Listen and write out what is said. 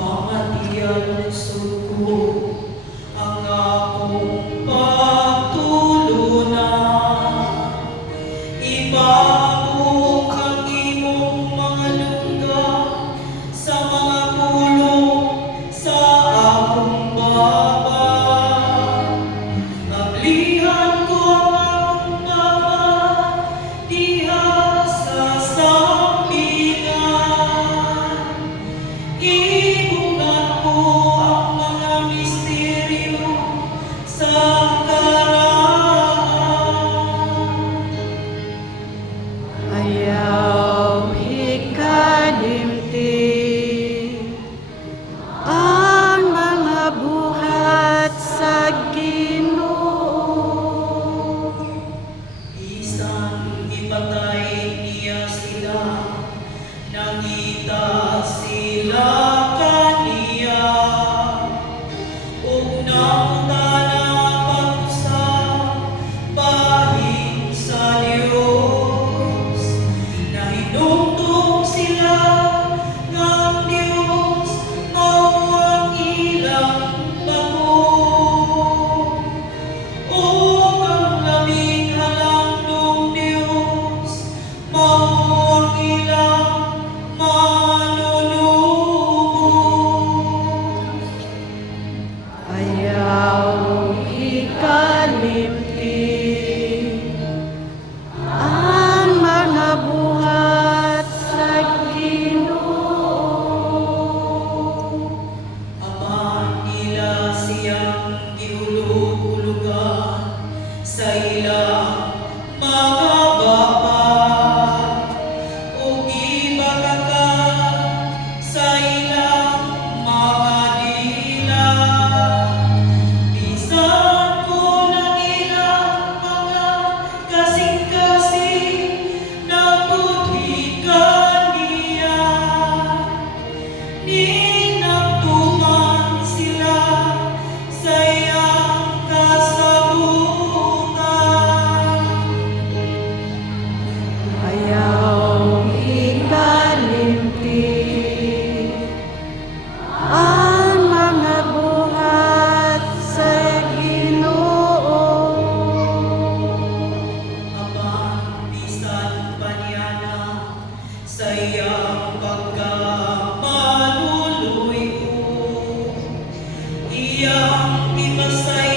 pamatiyan suko ang akong pagtulunan. Ao sayang pagkapaluloy ko iyang pinasay